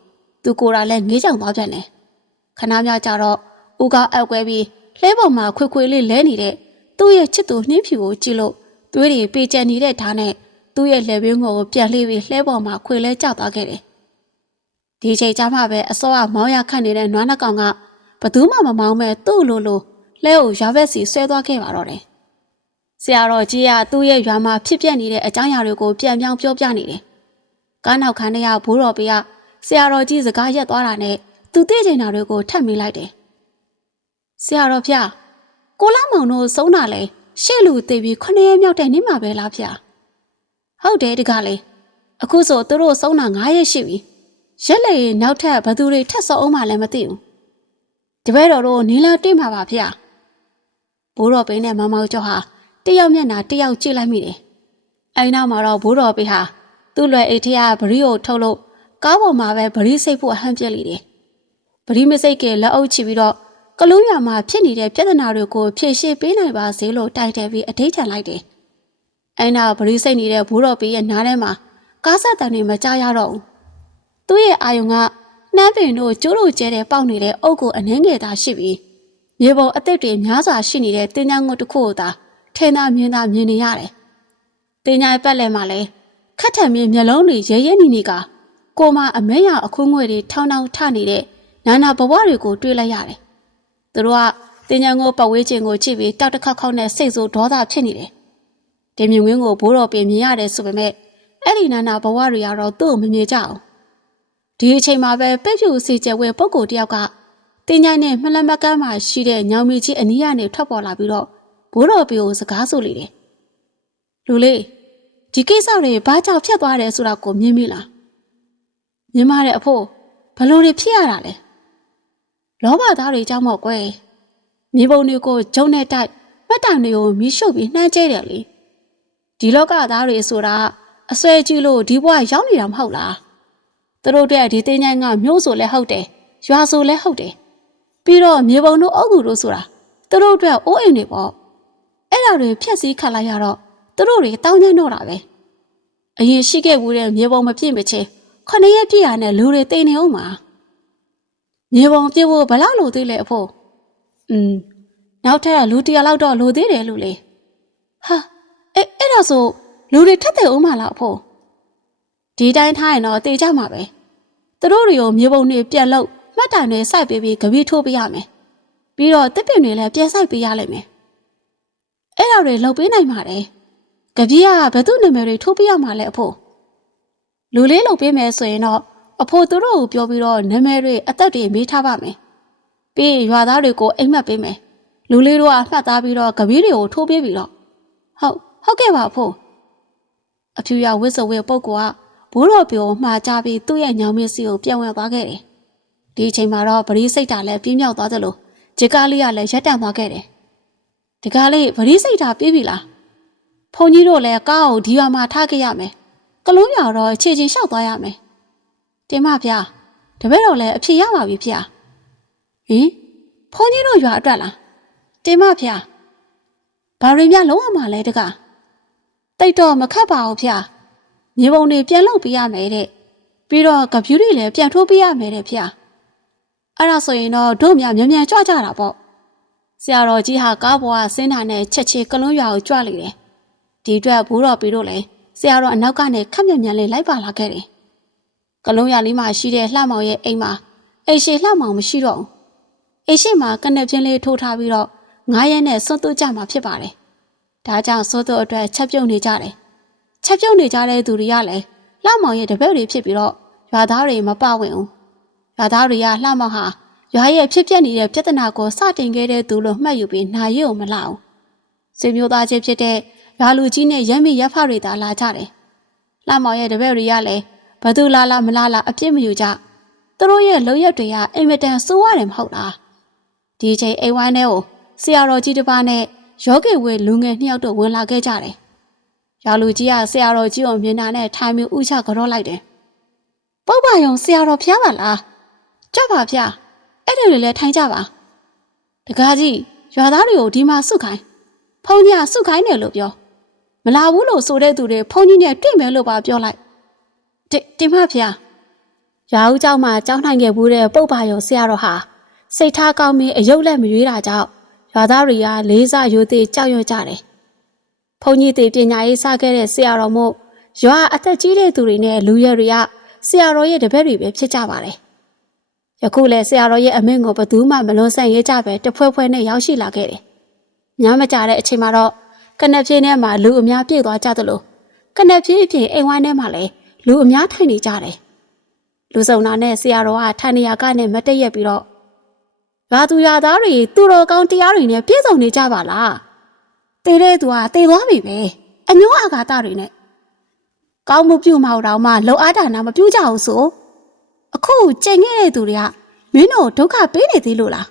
သူကိုယ်တိုင်လည်းငေးကြောင်သွားပြန်တယ်။ခဏမြကြတော့ဦးခေါင်းအောက်ကွဲပြီး လှဲပေါ်မှာခွေခွေလေးလဲနေတဲ့သူ့ရဲ့ချစ်သူနှင်းဖြူကိုကြည့်လို့သွေးတွေပေကျန်နေတဲ့ဓာတ်နဲ့သူ့ရဲ့လက်ဘင်းကိုပြန်လှေးပြီးလှဲပေါ်မှာခွေလဲကျသွားခဲ့တယ်။ဒီချိန်ကျမှပဲအစောကမောင်းရခတ်နေတဲ့နွားနှကောင်ကဘသူမှမမောင်းမဲ့သူ့လိုလိုလှဲကိုရွာဘက်စီဆွဲသွားခဲ့ပါတော့တယ်။ဆရာတော်ကြီးကသူ့ရဲ့ရွာမှာဖြစ်ပျက်နေတဲ့အကြောင်းအရာတွေကိုပြန်ပြောင်းပြောပြနေတယ်။ကားနောက်ခန်းထဲကဘိုးတော်ပေးကဆရာတော်ကြီးစကားရက်သွားတာနဲ့သူသိချင်တာတွေကိုထပ်မိလိုက်တယ်။ ဆရာတော်ဖျားကိုလာမောင်တို့ဆုံးတာလဲရှေ့လူသေးပြီးခုနှစ်ရက်မြောက်တဲ့နေ့မှာပဲလားဖျားဟုတ်တယ်တကားလေအခုဆိုသူတို့ဆုံးတာ9ရက်ရှိပြီရက်လေနောက်ထပ်ဘသူတွေထက်စောအောင်မှလည်းမသိဘူးတပည့်တော်တို့နီလာတွေ့မှာပါဖျားဘိုးတော်ပိန်းနဲ့မမောင်ကျော်ဟာတယောက်မျက်နှာတယောက်ကြည့်လိုက်မိတယ်အဲဒီနောက်မှာတော့ဘိုးတော်ပိန်းဟာသူ့လွယ်အိတ်ထရဗရီကိုထုတ်လို့ကားပေါ်မှာပဲဗရီစိတ်ဖို့အဟန့်ပြက်လိတယ်ဗရီမစိတ်ကလက်အုပ်ချပြီးတော့ ကလူးရမှာဖြစ်နေတဲ့ပြဿနာတွေကိုဖြေရှင်းပေးနိုင်ပါစေလို့တိုက်တယ်ပြီးအထိတ်ထန်လိုက်တယ်။အဲနောက်ဗရီးစိတ်နေတဲ့ဘိုးတော်ပေးရဲ့နားထဲမှာကားဆက်တန်တွေမကြရတော့ဘူး။သူ့ရဲ့အာယုံကနှမ်းပင်တို့ကျိုးတို့ကျဲတဲ့ပေါက်နေတဲ့အုပ်ကိုအနှင်းငယ်သာရှိပြီးမြေပေါ်အသစ်တွေများစွာရှိနေတဲ့တင်းညာငုတ်တစ်ခုကိုသာထင်သာမြင်သာမြင်နေရတယ်။တင်းညာပတ်လည်မှာလဲခတ်ထံမြင်မျက်လုံးတွေရဲရဲနီနီကကိုမအမဲရအခွင့်ငွေတွေထောင်းထောင်းထနေတဲ့နာနာဘဝတွေကိုတွေးလိုက်ရတယ်။ သူတို့ကတင်ညာကိုပတ်ဝေးခြင်းကိုကြည့်ပြီးတောက်တစ်ခေါက်ခေါက်နဲ့စိတ်ဆိုးဒေါသဖြစ်နေတယ်။တင်မြင့်ဝင်းကိုဘိုးတော်ပြင်မြင်ရတယ်ဆိုပေမဲ့အဲ့ဒီနာနာဘဝတွေကတော့သူ့ကိုမမြင်ကြအောင်။ဒီအချိန်မှာပဲပိတ်ဖြူစီကျဲဝဲပုဂ္ဂိုလ်တယောက်ကတင်ညာနဲ့မလမကမ်းမှာရှိတဲ့ညောင်မီကြီးအနီးကနေထွက်ပေါ်လာပြီးတော့ဘိုးတော်ပြင်ကိုစကားဆိုလေတယ်။လူလေးဒီကိစ္စတွေဘာကြောင့်ဖြစ်သွားတယ်ဆိုတာကိုမြင်မိလား။မြင်ပါတဲ့အဖို့ဘလို့တွေဖြစ်ရတာလဲ။ လောဘသားတွေကြောင့်မော့ကွယ်မြေပုံတွေကိုဂျုံနဲ့တိုက်မှတ်တမ်းတွေကိုမီးရှို့ပြီးနှမ်းကျဲတယ်လေဒီလောကသားတွေဆိုတာအစွဲကြီးလို့ဒီဘဝရောက်နေတာမဟုတ်လားသူတို့တဲ့ဒီတင်းချိုင်းကမျိုးဆိုလဲဟုတ်တယ်ရွာဆိုလဲဟုတ်တယ်ပြီးတော့မြေပုံတို့အုပ်ကူတို့ဆိုတာသူတို့အတွက်အိုးအိမ်တွေပေါ့အဲ့ဒါတွေဖြက်စီးခတ်လိုက်ရတော့သူတို့တွေတောင်းကျမ်းတော့တာပဲအရင်ရှိခဲ့ဘူးတဲ့မြေပုံမပြည့်မချင်းခဏရက်ပြည့်ရတဲ့လူတွေတိမ်နေအောင်ပါ မြေပုံပြည့်ဖို့ဘလောက်လို့သိလဲအဖို့อืมနနောက်ထပ်လူတစ်ယောက်လောက်တော့လိုသေးတယ်လို့လေဟာအဲ့အဲ့ဒါဆိုလူတွေထပ်တဲ့ဦးမလားအဖိုးဒီတိုင်းထားရင်တော့တေကြမှာပဲသူတို့တွေကိုမြေပုံတွေပြက်လို့မှတ်တိုင်တွေစိုက်ပေးပြီးကပီးထိုးပေးရမယ်ပြီးတော့တစ်ပင်တွေလည်းပြန်စိုက်ပေးရလိမ့်မယ်အဲ့ဒါတွေလုပ်ပေးနိုင်ပါတယ်ကပီးကဘယ်သူနာမည်တွေထိုးပေးရမှာလဲအဖိုးလူလေးလုပ်ပေးမယ်ဆိုရင်တော့ အဖိုးသူတို့ကိုပြောပြီးတော့နာမည်တွေအသက်တွေမေးထားပါမယ်ပြီးရင်ရွာသားတွေကိုအိမ်မက်ပေးမယ်လူလေးတို့ကမှတ်သားပြီးတော့ကပီးတွေကိုထိုးပေးပြီးတော့ဟုတ်ဟုတ်ကဲ့ပါအဖိုးအဖြူရဝစ်စဝဲပုတ်ကဘိုးတော်ပြိုမှားကြပြီးသူ့ရဲ့ညောင်မင်းစီကိုပြန်ဝင်သွားခဲ့တယ်ဒီအချိန်မှာတော့ဗရီးစိတ်တာလည်းပြင်းမြောက်သွားသလိုဂျကားလေးကလည်းရက်တန့်သွားခဲ့တယ်ဒီကားလေးဗရီးစိတ်တာပြေးပြီလားဖုန်ကြီးတို့လည်းကားကိုဒီရွာမှာထားခဲ့ရမယ်ကလုံးရွာတော့ခြေချင်းလျှောက်သွားရမယ် တင်မဖျားတပည့်တော်လည်းအဖြေရပါပြီဖျားဟင်ဖုန်ကြီးတို့ရွာအတွက်လားတင်မဖျားဘာတွေများလုံးဝမှာလဲတကားတိတ်တော့မခတ်ပါဘူးဖျားမြေပုံတွေပြန်လုပ်ပေးရမယ်တဲ့ပြီးတော့ကပြူးတွေလည်းပြန်ထိုးပေးရမယ်တဲ့ဖျားအဲ့ဒါဆိုရင်တော့တို့များမြန်မြန်ကြွကြတာပေါ့ဆရာတော်ကြီးဟာကားပေါ်ကဆင်းတာနဲ့ချက်ချေကလုံးရွာကိုကြွလေတယ်ဒီအတွက်ဘိုးတော်ပြီးတော့လည်းဆရာတော်အနောက်ကနေခက်မြန်မြန်လေးလိုက်ပါလာခဲ့တယ် ကလုံးရွာလေးမှာရှိတဲ့လှမောင်ရဲ့အိမ်မှာအိမ်ရှိလှမောင်မရှိတော့ဘူးအိမ်ရှိမှာကနက်ပြင်းလေးထိုးထားပြီးတော့ငားရဲနဲ့စွန့်သွကြမှာဖြစ်ပါတယ်ဒါကြောင့်စိုးသွအတွက်ချက်ပြုတ်နေကြတယ်ချက်ပြုတ်နေကြတဲ့သူတွေကလည်းလှမောင်ရဲ့တပည့်တွေဖြစ်ပြီးတော့ရွာသားတွေမပဝင်ဘူးရွာသားတွေကလှမောင်ဟာရွာရဲ့ဖြစ်ပျက်နေတဲ့ပြဿနာကိုစတင်ခဲ့တဲ့သူလို့မှတ်ယူပြီးနာရီကိုမလာဘူးဆွေမျိုးသားချင်းဖြစ်တဲ့ရွာလူကြီးနဲ့ရက်မိရက်ဖတွေသာလာကြတယ်လှမောင်ရဲ့တပည့်တွေကလည်း ဘသူလာလာမလာလာအပြစ်မယူကြသူတို့ရဲ့လုံရက်တွေကအိမ်မတန်စိုးရတယ်မဟုတ်လားဒီချိန်အိမ်ဝိုင်းထဲကိုဆရာတော်ကြီးတစ်ပါးနဲ့ယောဂီဝေလူငယ်နှစ်ယောက်တို့ဝင်လာခဲ့ကြတယ်။ရွာလူကြီးကဆရာတော်ကြီးကိုမြင်တာနဲ့ထိုင်ပြီးဥချကြောလိုက်တယ်။ပုပ္ပါယုံဆရာတော်ဖျားပါလား။ကြွပါဗျာ။အဲ့ဒီလိုလဲထိုင်ကြပါ။တကားကြီးရွာသားတွေကိုဒီမှာစုခိုင်း။ဖုန်းကြီးကစုခိုင်းတယ်လို့ပြော။မလာဘူးလို့ဆိုတဲ့သူတွေဖုန်းကြီးနဲ့တွေ့မယ်လို့ပါပြောလိုက်။ တင်တင်မဖျား။ရွာဦးเจ้าမှာကြောင်းနိုင်ခဲ့ဘူးတဲ့ပုပ္ပါယုံဆရာတော်ဟာစိတ်ထားကောင်းပြီးအယုတ်လက်မရွေးတာကြောင့်ရွာသားတွေကလေးစားရိုသေကြောက်ရွံ့ကြတယ်။ဘုန်းကြီးတွေပညာရေးစခဲ့တဲ့ဆရာတော်မို့ရွာအသက်ကြီးတဲ့သူတွေနဲ့လူရွယ်တွေကဆရာတော်ရဲ့တပည့်တွေပဲဖြစ်ကြပါတယ်။ယခုလည်းဆရာတော်ရဲ့အမိန့်ကိုဘယ်သူမှမလွန်ဆန့်ရဲကြပဲတဖွဲဖွဲနဲ့ရောက်ရှိလာခဲ့တယ်။ညမကြတဲ့အချိန်မှာတော့ကနက်ပြင်းထဲမှာလူအများပြည့်သွားကြသလိုကနက်ပြင်းအပြင်အိမ်ဝိုင်းထဲမှာလည်း လူအများထိုင်နေကြတယ်။လူစုံနာနဲ့ဆရာတော်ကထိုင်နေရာကနေမတည့်ရက်ပြီးတော့ရွာသူရွာသားတွေသူတော်ကောင်းတရားတွေနဲ့ပြည့်စုံနေကြပါလားတေတဲ့သူကတေသွားပြီပဲအညိုးအာဃာတတွေနဲ့ကောင်းမှုပြုမအောင်တော့မှလုံအားဒါနာမပြုကြအောင်ဆိုအခုကြင်ခဲ့တဲ့သူတွေကမင်းတို့ဒုက္ခပေးနေသေးလို့လား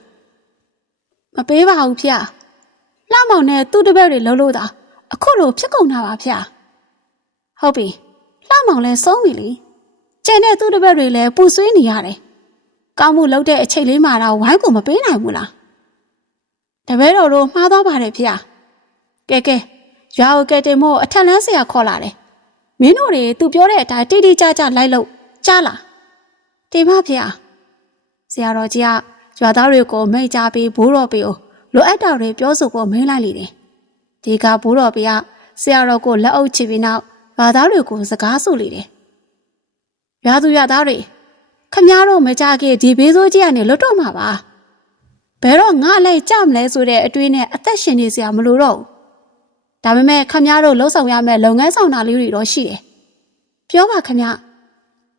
မပေးပါဘူးဖေ။လှမောင်နဲ့သူ့တပည့်တွေလှုပ်လို့တာအခုလိုဖြစ်ကုန်တာပါဖေ။ဟုတ်ပြီ။ လှမောင်လည်းဆုံးပြီလေ။ကျန်တဲ့သူ့တပည့်တွေလည်းပူဆွေးနေရတယ်။ကောင်းမှုလုပ်တဲ့အချိန်လေးမှာတော့ဝိုင်းကိုမပေးနိုင်ဘူးလား။တပည့်တော်တို့မှားသွားပါတယ်ဖေ။ကဲကဲရွာကိုကဲတင်မို့အထက်လန်းဆရာခေါ်လာတယ်။မင်းတို့တွေသူပြောတဲ့အတိုင်းတိတိကျကျလိုက်လို့ကြားလား။တင်ပါဖေ။ဆရာတော်ကြီးကရွာသားတွေကိုမိတ်ကြားပြီးဘိုးတော်ပေကိုလိုအပ်တာတွေပြောဆိုဖို့မင်းလိုက်လေတယ်။ဒီကဘိုးတော်ပေကဆရာတော်ကိုလက်အုပ်ချပြီးနောက် ရွာသားတွေကိုစကားဆိုလေတယ်။ရွာသူရွာသားတွေခမည်းတော်မကြခဲ့ဒီဘေးဆိုးကြီးကနေလွတ်တော့မှာပါ။ဘယ်တော့ငါလည်းကြမလဲဆိုတဲ့အတွေးနဲ့အသက်ရှင်နေစရာမလိုတော့ဘူး။ဒါပေမဲ့ခမည်းတော်လှုပ်ဆောင်ရမယ့်လုပ်ငန်းဆောင်တာလေးတွေတော့ရှိတယ်။ပြောပါခမည်း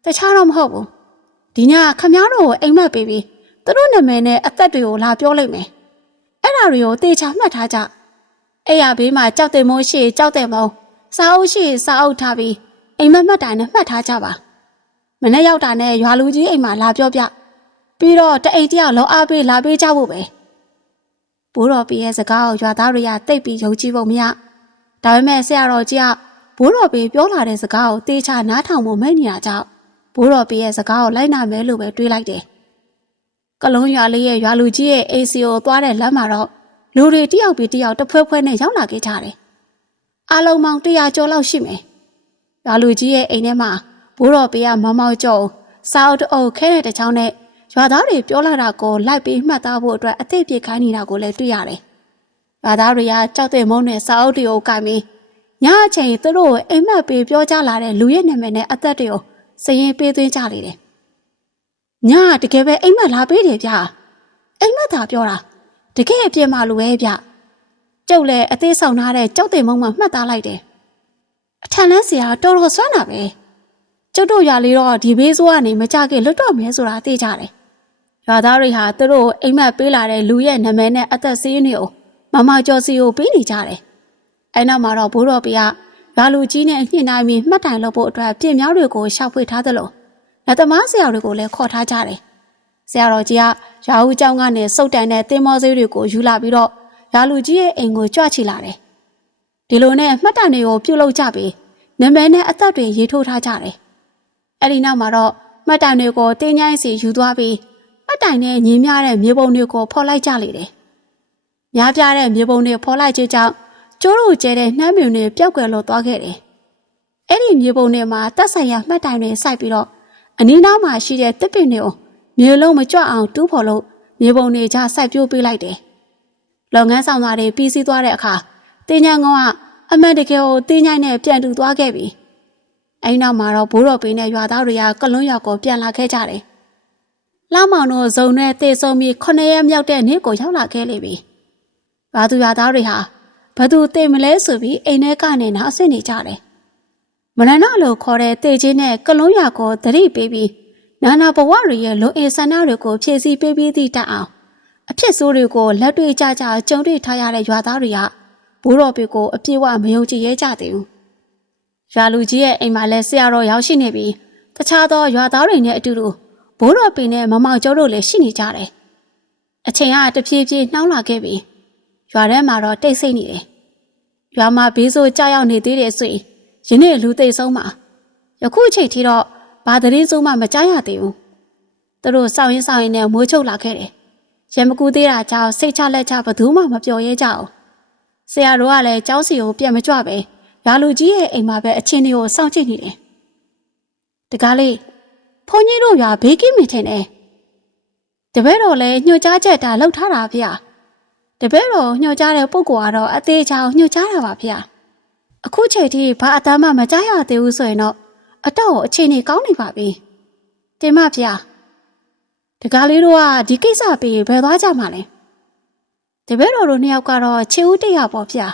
တခြားတော့မဟုတ်ဘူး။ဒီညခမည်းတော်ကိုအိမ်မက်ပေးပြီးသူတို့နာမည်နဲ့အသက်တွေကိုလာပြောလိုက်မယ်။အဲ့ဒါတွေကိုတေချာမှတ်ထားကြ။အဲ့ရဘေးမှာကြောက်တယ်မိုးရှိကြောက်တယ်မိုး စာအုပ်ရှိစာအုပ်ထားပြီးအိမ်မက်မှတ်တိုင်နဲ့မှတ်ထားကြပါ။မနေ့ရောက်တာနဲ့ရွာလူကြီးအိမ်မှာလာပြောပြ။ပြီးတော့တအိမ်တယောက်လောအားပေးလာပေးကြဖို့ပဲ။ဘိုးတော်ပြရဲ့စကားကိုရွာသားတွေကတိတ်ပြီးယုံကြည်ဖို့မရ။ဒါပေမဲ့ဆရာတော်ကြီးကဘိုးတော်ပြပြောလာတဲ့စကားကိုတေချာနားထောင်ဖို့မိတ်နေတာကြောင့်ဘိုးတော်ပြရဲ့စကားကိုလိုက်နာမယ်လို့ပဲတွေးလိုက်တယ်။ကလုံးရွာလေးရဲ့ရွာလူကြီးရဲ့ AC ကိုသွားတဲ့လမ်းမှာတော့လူတွေတယောက်ပြီးတယောက်တဖွဲဖွဲနဲ့ရောက်လာခဲ့ကြတယ်။ အားလုံးပေါင်း100ကျော်လောက်ရှိမယ်။ရွာလူကြီးရဲ့အိမ်ထဲမှာဘိုးတော်ပေးကမောင်မောင်ကျော်စာအုပ်တအုပ်ခဲတဲ့တချောင်းနဲ့ရွာသားတွေပြောလာတာကိုလိုက်ပြီးမှတ်သားဖို့အတွက်အသိပြေခိုင်းနေတာကိုလည်းတွေ့ရတယ်။ရွာသားတွေကကြောက်တဲ့မုန်းနဲ့စာအုပ်တွေကိုကင်ပြီးညအချိန်သူတို့ကိုအိမ်မက်ပေးပြောကြလာတဲ့လူရဲ့နာမည်နဲ့အသက်တွေကိုစရင်ပေးသွင်းကြလေတယ်။ညတကယ်ပဲအိမ်မက်လာပေးတယ်ဗျ။အိမ်မက်သာပြောတာတကယ်အပြစ်မှလူပဲဗျ။ ကျုပ်လည်းအသေးဆောင်ထားတဲ့ကြောက်တဲ့မုန်းမှမှတ်သားလိုက်တယ်။အထန်လန်းစရာတော်တော်ဆွမ်းတာပဲ။ကျုပ်တို့ရွာလေးတော့ဒီဘေးဆိုးကနေမကြခင်လွတ်တော့မယ်ဆိုတာသိကြတယ်။ရွာသားတွေဟာသူတို့ကိုအိမ်မက်ပေးလာတဲ့လူရဲ့နာမည်နဲ့အသက်စီးတွေကိုမမကျော်စီကိုပေးနေကြတယ်။အဲနောက်မှာတော့ဘိုးတော်ပြကရွာလူကြီးနဲ့ညှိနှိုင်းပြီးမှတ်တိုင်လုပ်ဖို့အတွက်ပြင်မြောက်တွေကိုရှောက်ဖွေထားသလိုလက်သမားဆရာတွေကိုလည်းခေါ်ထားကြတယ်။ဆရာတော်ကြီးကရွာဦးကျောင်းကနေစုတ်တန်တဲ့တင်မောဆေးတွေကိုယူလာပြီးတော့ ရွာလူကြီးရဲ့အိမ်ကိုကြွချီလာတယ်။ဒီလိုနဲ့မှတ်တိုင်တွေကိုပြုတ်လုပ်ကြပြီးနာမည်နဲ့အသက်တွေရေးထိုးထားကြတယ်။အဲဒီနောက်မှာတော့မှတ်တိုင်တွေကိုတင်းញိုင်းစီယူသွားပြီးမှတ်တိုင်နဲ့ညီမျှတဲ့မြေပုံတွေကိုဖော်လိုက်ကြလေတယ်။များပြားတဲ့မြေပုံတွေဖော်လိုက်ခြင်းကြောင့်ကျိုးတို့ကျဲတဲ့နှမ်းမြုံတွေပျောက်ကွယ်လို့သွားခဲ့တယ်။အဲ့ဒီမြေပုံတွေမှာတက်ဆိုင်ရာမှတ်တိုင်တွေစိုက်ပြီးတော့အနီးနားမှာရှိတဲ့တစ်ပင်တွေကိုမြေလုံးမကြွအောင်တူးဖော်လို့မြေပုံတွေကြားစိုက်ပျိုးပေးလိုက်တယ်။ လုပ်ငန်းဆောင်သားတွေပြီးစီးသွားတဲ့အခါတင်းញံကောင်ကအမှန်တကယ်ကိုတင်းញိုင်းနဲ့ပြန်တူသွားခဲ့ပြီ။အဲ့နောက်မှာတော့ဘိုးတော်ပင်နဲ့ရွာသားတွေကကလွန်းရွာကိုပြန်လာခဲ့ကြတယ်။လာမောင်တို့ဇုံနဲ့တေဆုံပြီးခုနှစ်ရက်မြောက်တဲ့နေ့ကိုရောက်လာခဲ့လိမ့်ပြီ။ရွာသူရွာသားတွေဟာဘသူတေမလဲဆိုပြီးအိမ်ထဲကနေနားဆင်နေကြတယ်။မရဏလို့ခေါ်တဲ့တေချင်းနဲ့ကလုံးရကိုသတိပေးပြီးနာနာဘဝတွေရဲ့လုံအေဆန္ဒတွေကိုဖြည့်ဆည်းပေးပြီးသည့်တတ်အောင် အဖြစ်ဆိုးတွေကိုလက်တွေ့ကြကြကြုံတွေ့ထားရတဲ့ရွာသားတွေကဘိုးတော်ပေကိုအပြည့်အဝမယုံကြည်ရဲကြသေးဘူး။ရွာလူကြီးရဲ့အိမ်မှာလည်းဆရာတော်ရောက်ရှိနေပြီးတခြားသောရွာသားတွေနဲ့အတူတူဘိုးတော်ပေနဲ့မမောင်ကျော်တို့လည်းရှိနေကြတယ်။အချိန်ကတဖြည်းဖြည်းနှောင်းလာခဲ့ပြီးရွာထဲမှာတော့တိတ်ဆိတ်နေတယ်။ရွာမှာဘေးဆိုးကြောက်ရောက်နေသေးတယ်ဆိုရင်ယနေ့လူသိဆုံးမှာယခုအချိန်ထိတော့ဘာသတင်းစိုးမှမကြားရသေးဘူး။သူတို့စောင်းရင်စောင်းရင်နဲ့မိုးချုပ်လာခဲ့တယ်။ ရံမကူသေးတာကြောင့်စိတ်ချလက်ချဘသူမှမပြောရဲကြအောင်ဆရာတို့ကလည်းကျောင်းစီကိုပြန်မကြွပဲရာလူကြီးရဲ့အိမ်မှာပဲအချင်းတွေကိုစောင့်ကြည့်နေတယ်တကားလေးဖုန်ကြီးတို့ရွာဘေးကင်းမင်ထင်တယ်တပည့်တော်လည်းညွှန်ကြားချက်တာလောက်ထားတာဗျာတပည့်တော်ညွှန်ကြားတဲ့ပုဂ္ဂိုလ်ကတော့အသေးချောင်ညွှန်ကြားတာပါဗျာအခုချိန်ထိဘာအတမ်းမှမကြားရသေးဘူးဆိုရင်တော့အတော့အခြေအနေကောင်းနေပါပြီတင်မဗျာ တကားလေးတို့ကဒီကိစ္စပြီးဘယ်သွားကြမှာလဲ။တပည့်တော်တို့နှစ်ယောက်ကတော့ခြေဦးတရပေါ့ဗျာ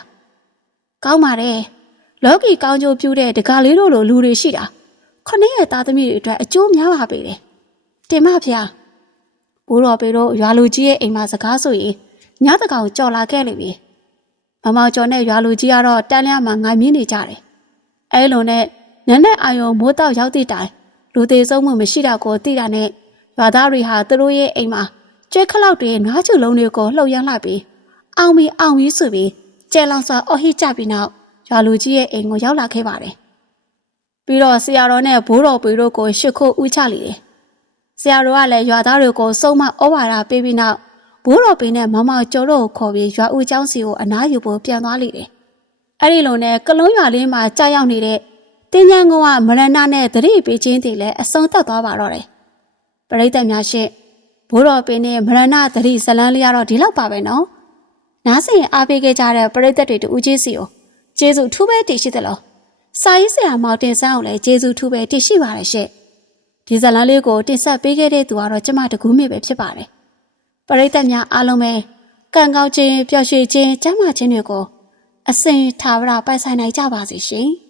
။ကောင်းပါတယ်။လောကီကောင်းကျိုးပြုတဲ့တကားလေးတို့လိုလူတွေရှိတာခொနည်းရဲ့သားသမီးတွေအတွက်အကျိုးများပါပေတယ်။တင်မဗျာ။ဘိုးတော်ပေတို့ရွာလူကြီးရဲ့အိမ်မှာစကားဆိုရင်ညတကောင်ကြော်လာခဲ့လိမ့်မယ်။မမောင်ကျော်နဲ့ရွာလူကြီးကတော့တန်းလျားမှာငိုင်မြင်းနေကြတယ်။အဲလိုနဲ့နန်းနဲ့အာယုံမိုးတောက်ရောက်သည့်တိုင်လူသေးဆုံးမှုမရှိတာကိုသိတာနဲ့ ရွာသားတွေဟာသူတို့ရဲ့အိမ်မှာကျွဲခလောက်တွေနွားချူလုံးတွေကိုလှုပ်ရမ်းလိုက်ပြီးအောင်ပြီးအောင်ပြီးဆိုပြီးကျဲလောင်စွာအော်ဟစ်ကြပြီးနောက်ရွာလူကြီးရဲ့အိမ်ကိုရောက်လာခဲ့ပါတယ်။ပြီးတော့ဆရာတော်နဲ့ဘိုးတော်ပေတို့ကိုရှ िख ိုးဦးချလိတယ်။ဆရာတော်ကလည်းရွာသားတွေကိုစုံမဩဝါဒပေးပြီးနောက်ဘိုးတော်ပေနဲ့မမောင်ကျော်တို့ကိုခေါ်ပြီးရွာဦးကျောင်းစီကိုအနားယူဖို့ပြန်သွားလိတယ်။အဲ့ဒီလိုနဲ့ကလုံးရွာလေးမှာကြာရောက်နေတဲ့တင်းချမ်းကုန်းကမရဏနဲ့သတိပေးခြင်းတွေလည်းအဆုံးသတ်သွားပါတော့တယ်။ ပရိသတ်များရှင့်ဘိုးတော်ပင်နဲ့မရဏသတိဇလန်းလေးကတော့ဒီလောက်ပါပဲနော်။နားဆင်အားပေးခဲ့ကြတဲ့ပရိသတ်တွေတူကြီးစီကိုကျေးဇူးထူးပဲတည်ရှိသလား။စာရေးဆရာမောင်တင်ဆန်းကိုလည်းကျေးဇူးထူးပဲတည်ရှိပါတယ်ရှင့်။ဒီဇလန်းလေးကိုတင်ဆက်ပေးခဲ့တဲ့သူကတော့ကျမတကူးမေပဲဖြစ်ပါတယ်။ပရိသတ်များအားလုံးပဲကံကောင်းခြင်းပျော်ရွှင်ခြင်းကျမ်းမာခြင်းတွေကိုအစဉ်ထာဝရပိုင်ဆိုင်နိုင်ကြပါစေရှင်။